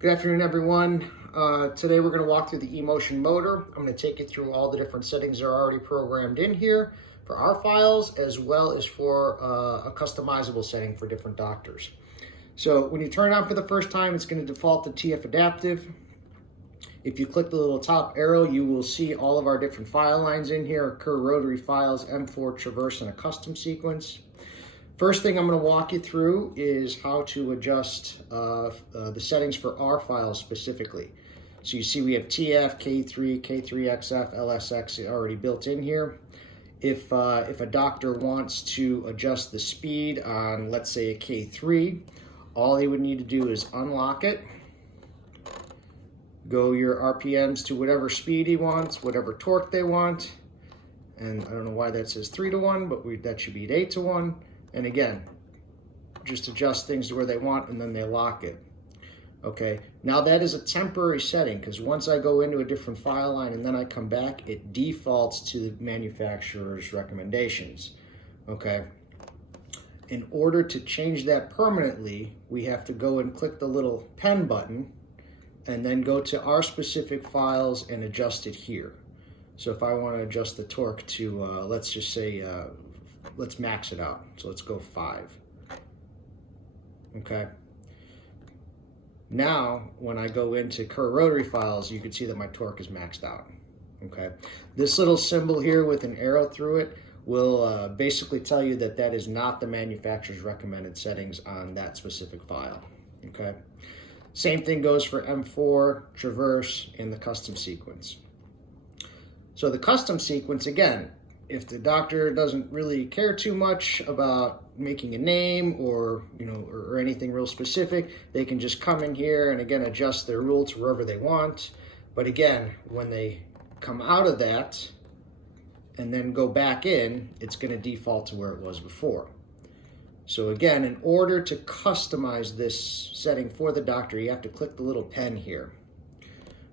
Good afternoon, everyone. Today we're going to walk through the eMotion motor. I'm going to take you through all the different settings that are already programmed in here for our files, as well as for a customizable setting for different doctors. So when you turn it on for the first time, it's going to default to TF Adaptive. If you click the little top arrow, you will see all of our different file lines in here: Kerr rotary files, M4, traverse, and a custom sequence. First thing I'm going to walk you through is how to adjust the settings for our files specifically. So you see we have TF, K3, K3XF, LSX already built in here. If a doctor wants to adjust the speed on, let's say, a K3, all he would need to do is unlock it, go your RPMs to whatever speed he wants, whatever torque they want, and I don't know why that says 3 to 1, but that should be 8 to 1. And again, just adjust things to where they want, and then they lock it. Okay, now that is a temporary setting, because once I go into a different file line and then I come back, it defaults to the manufacturer's recommendations. Okay, in order to change that permanently, we have to go and click the little pen button and then go to our specific files and adjust it here. So if I want to adjust the torque to, let's just say, let's max it out. So let's go 5. Okay. Now, when I go into Kerr rotary files, you can see that my torque is maxed out. Okay. This little symbol here with an arrow through it will basically tell you that that is not the manufacturer's recommended settings on that specific file. Okay. Same thing goes for M4, traverse, and the custom sequence. So the custom sequence, again, if the doctor doesn't really care too much about making a name or anything real specific, they can just come in here and again adjust their rule to wherever they want. But again, when they come out of that and then go back in, it's going to default to where it was before. So again, in order to customize this setting for the doctor, you have to click the little pen here.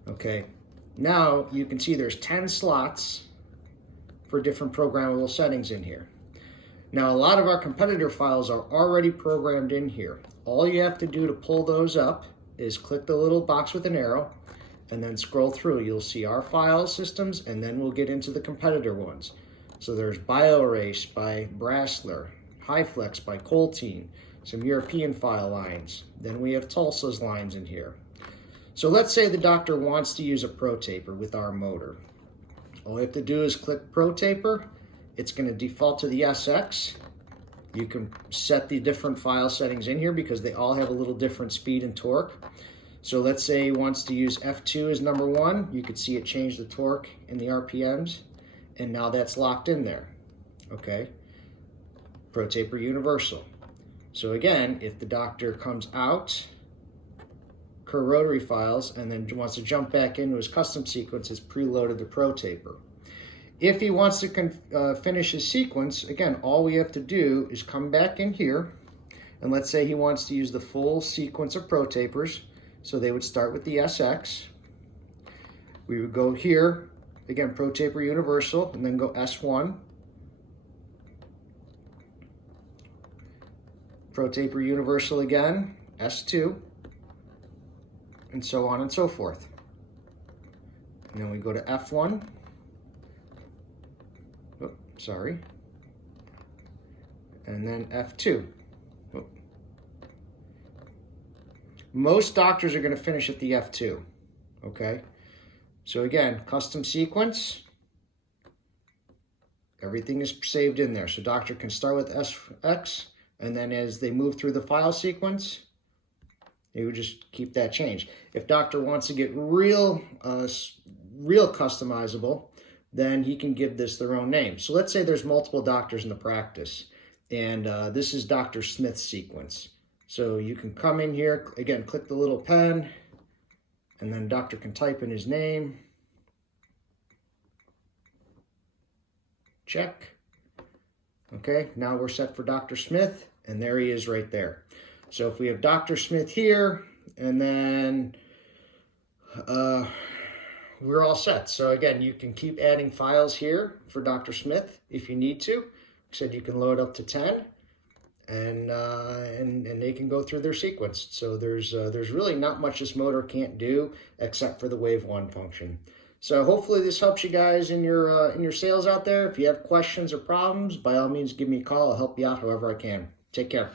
Okay, now you can see there's 10 slots for different programmable settings in here. Now, a lot of our competitor files are already programmed in here. All you have to do to pull those up is click the little box with an arrow and then scroll through. You'll see our file systems, and then we'll get into the competitor ones. So there's BioRace by Brasler, HighFlex by Coltine, some European file lines. Then we have Tulsa's lines in here. So let's say the doctor wants to use a Pro Taper with our motor. All you have to do is click Pro Taper. It's going to default to the SX. You can set the different file settings in here because they all have a little different speed and torque. So let's say he wants to use F2 as number 1. You can see it change the torque and the RPMs, and now that's locked in there. Okay. Pro Taper Universal. So again, if the doctor comes out, Kerr rotary files, and then wants to jump back into his custom sequence, is preloaded the Pro Taper. If he wants to finish his sequence, again, all we have to do is come back in here, and let's say he wants to use the full sequence of Pro Tapers, so they would start with the SX. We would go here, again, Pro Taper Universal, and then go S1, Pro Taper Universal again, S2, and so on and so forth. And then we go to F1. Oh, sorry. And then F2. Oh. Most doctors are going to finish at the F2. Okay? So again, custom sequence. Everything is saved in there. So doctor can start with SX, and then as they move through the file sequence, you would just keep that change. If doctor wants to get real customizable, then he can give this their own name. So let's say there's multiple doctors in the practice, and this is Dr. Smith's sequence. So you can come in here, again, click the little pen, and then doctor can type in his name. Check. Okay, now we're set for Dr. Smith, and there he is right there. So if we have Dr. Smith here, and then we're all set. So again, you can keep adding files here for Dr. Smith if you need to. I said you can load up to 10. and they can go through their sequence. So there's really not much this motor can't do except for the wave 1 function. So hopefully this helps you guys in your sales out there. If you have questions or problems, by all means give me a call. I'll help you out however I can. Take care.